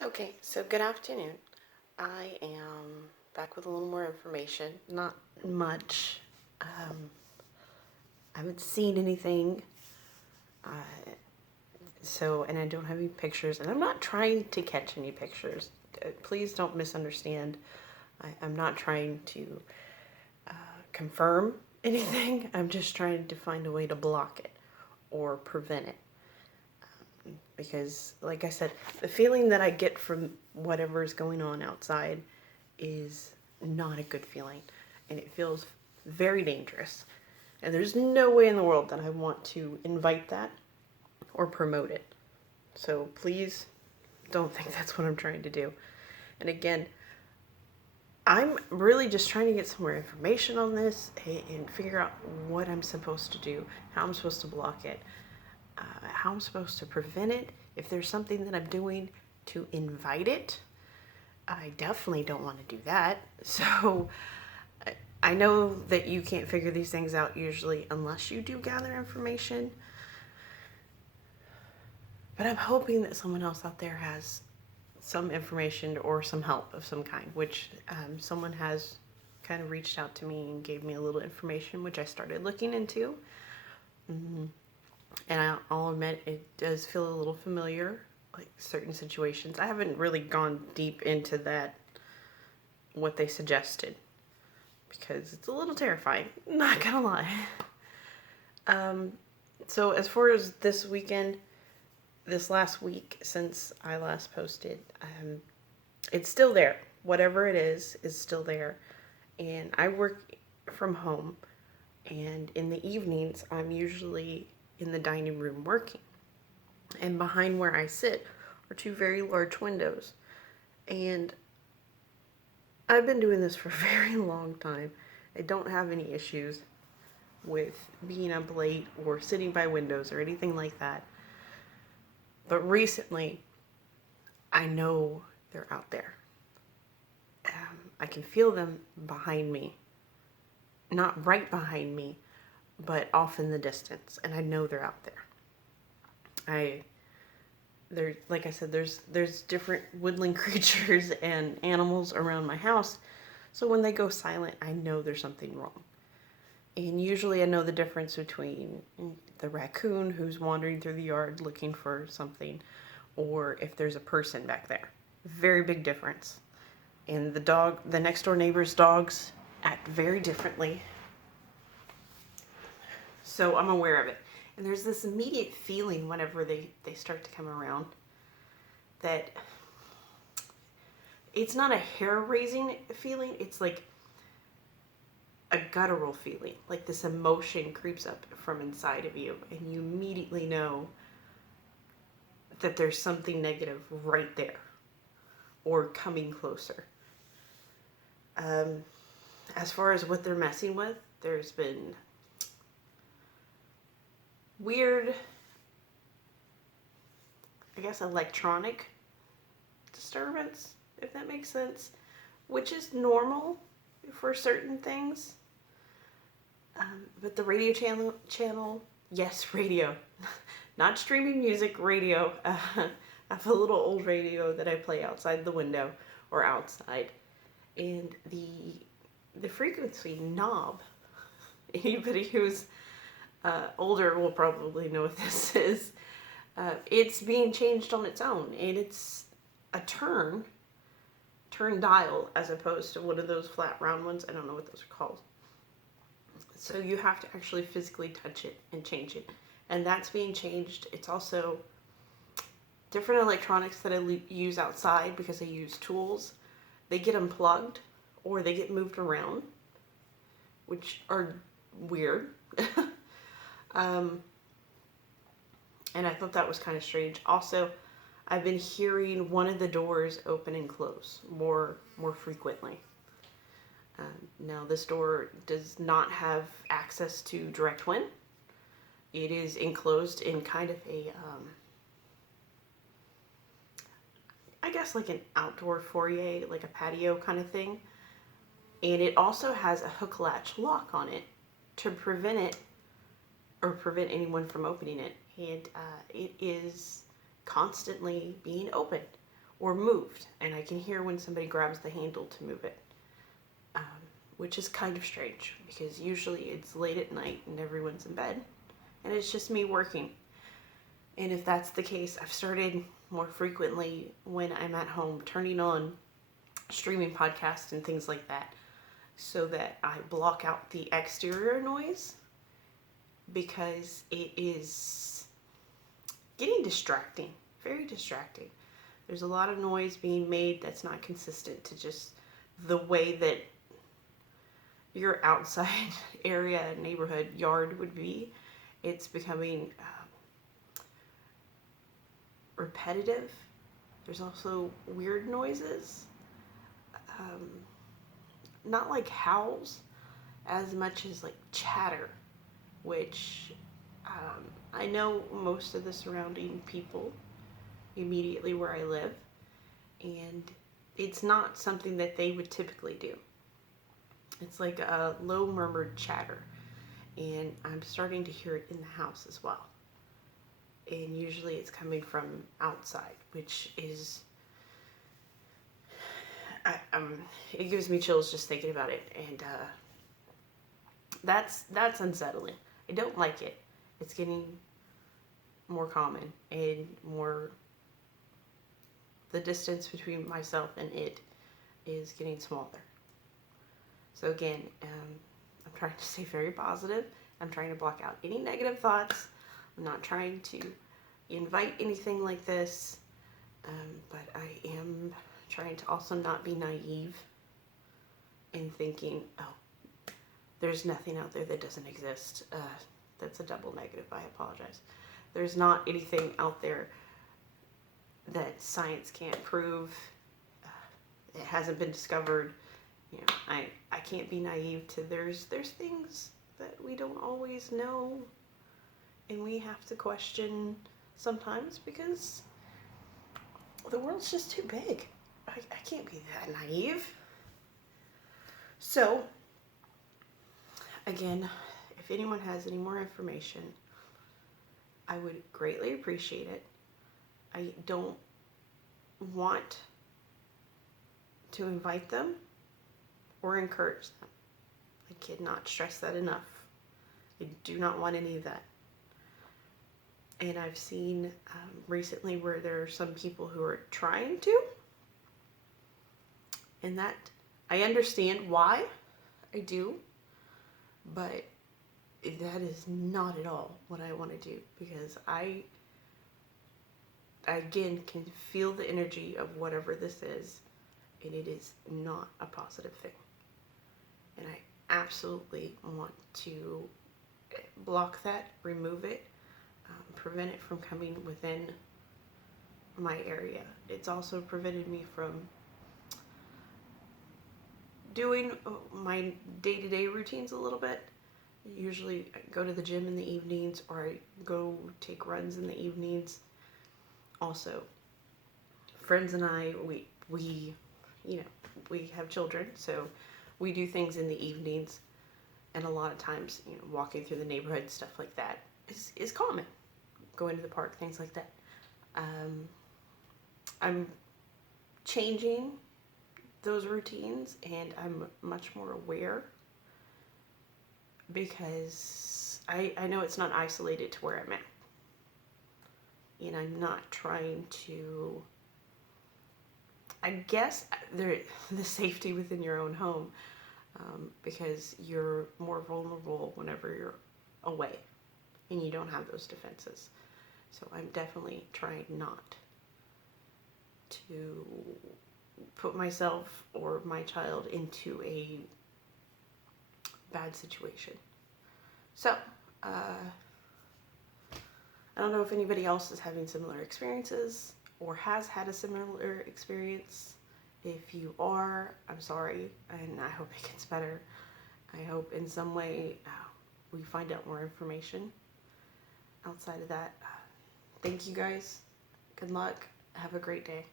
Okay, so good afternoon. I am back with a little more information. Not much. Um, I haven't seen anything. Uh, and I don't have any pictures, and I'm not trying to catch any pictures. Please don't misunderstand. I'm not trying to uh, confirm anything. I'm just trying to find a way to block it or prevent it. Because, like I said, the feeling that I get from whatever is going on outside is not a good feeling, and it feels very dangerous. And there's no way in the world that I want to invite that or promote it. So please don't think that's what I'm trying to do. And again, I'm really just trying to get some more information on this and figure out what I'm supposed to do, how I'm supposed to block it, how I'm supposed to prevent it. If there's something that I'm doing to invite it, I definitely don't want to do that. So I know that you can't figure these things out usually unless you do gather information. But I'm hoping that someone else out there has some information or some help of some kind, which someone has kind of reached out to me and gave me a little information, which I started looking into. Mm-hmm. And I'll admit it does feel a little familiar, like certain situations. I haven't really gone deep into that, what they suggested, because it's a little terrifying, not gonna lie. Um, so as far as this weekend, this last week since I last posted, it's still there. Whatever it is still there. And I work from home, and in the evenings, I'm usually in the dining room working. And behind where I sit are two very large windows. And I've been doing this for a very long time. I don't have any issues with being up late or sitting by windows or anything like that. But recently, I know they're out there. I can feel them behind me. Not right behind me, but off in the distance. And I know they're out there. Like I said, there's different woodland creatures and animals around my house. So when they go silent, I know there's something wrong. And usually I know the difference between the raccoon who's wandering through the yard looking for something, or if there's a person back there. Very big difference. And the next door neighbor's dogs act very differently. So I'm aware of it. And there's this immediate feeling whenever they start to come around that it's not a hair-raising feeling. It's like a guttural feeling. Like this emotion creeps up from inside of you, and you immediately know that there's something negative right there or coming closer. As far as what they're messing with, there's been weird, I guess, electronic disturbance, if that makes sense, which is normal for certain things. But the radio channel, yes, radio, not streaming music, radio. I have a little old radio that I play outside the window or outside, and the frequency knob. Anybody who's older will probably know what this is. It's being changed on its own, and it's a turn dial as opposed to one of those flat round ones. I don't know what those are called. So you have to actually physically touch it and change it, and that's being changed. It's also different electronics that I use outside because I use tools. They get unplugged or they get moved around, which are weird. And I thought that was kind of strange. Also, I've been hearing one of the doors open and close more frequently. Now, this door does not have access to direct wind. It is enclosed in kind of a, I guess like an outdoor foyer, like a patio kind of thing. And it also has a hook latch lock on it to prevent anyone from opening it. And it is constantly being opened or moved, and I can hear when somebody grabs the handle to move it, which is kind of strange because usually it's late at night and everyone's in bed, and it's just me working. And if that's the case, I've started more frequently when I'm at home turning on streaming podcasts and things like that so that I block out the exterior noise, because it is getting distracting, very distracting. There's a lot of noise being made that's not consistent to just the way that your outside area, neighborhood, yard would be. It's becoming repetitive. There's also weird noises. Not like howls as much as like chatter, which I know most of the surrounding people immediately where I live, and it's not something that they would typically do. It's like a low murmured chatter, and I'm starting to hear it in the house as well. And usually it's coming from outside, which is, it gives me chills just thinking about it, and that's unsettling. I don't like it. It's getting more common and more, the distance between myself and it is getting smaller. So again, I'm trying to stay very positive. I'm trying to block out any negative thoughts. I'm not trying to invite anything like this, but I am trying to also not be naive in thinking, oh, there's nothing out there that doesn't exist. That's a double negative. I apologize. There's not anything out there that science can't prove. It hasn't been discovered. You know, I can't be naive to there's things that we don't always know, and we have to question sometimes because the world's just too big. I can't be that naive. So, again, if anyone has any more information, I would greatly appreciate it. I don't want to invite them or encourage them. I cannot stress that enough. I do not want any of that. And I've seen recently where there are some people who are trying to, and that I understand why, I do, but that is not at all what I want to do, because I again can feel the energy of whatever this is, and it is not a positive thing. And I absolutely want to block that, remove it, prevent it from coming within my area. It's also prevented me from doing my day-to-day routines a little bit. Usually I go to the gym in the evenings, or I go take runs in the evenings. Also, friends and I, we have children, so we do things in the evenings, and a lot of times, walking through the neighborhood, stuff like that is common. Going to the park, things like that. I'm changing those routines, and I'm much more aware, because I know it's not isolated to where I'm at. And I'm not trying to, I guess, the safety within your own home, because you're more vulnerable whenever you're away and you don't have those defenses. So I'm definitely trying not to put myself or my child into a bad situation. So, I don't know if anybody else is having similar experiences or has had a similar experience. If you are, I'm sorry, and I hope it gets better. I hope in some way we find out more information. Outside of that, thank you guys. Good luck. Have a great day.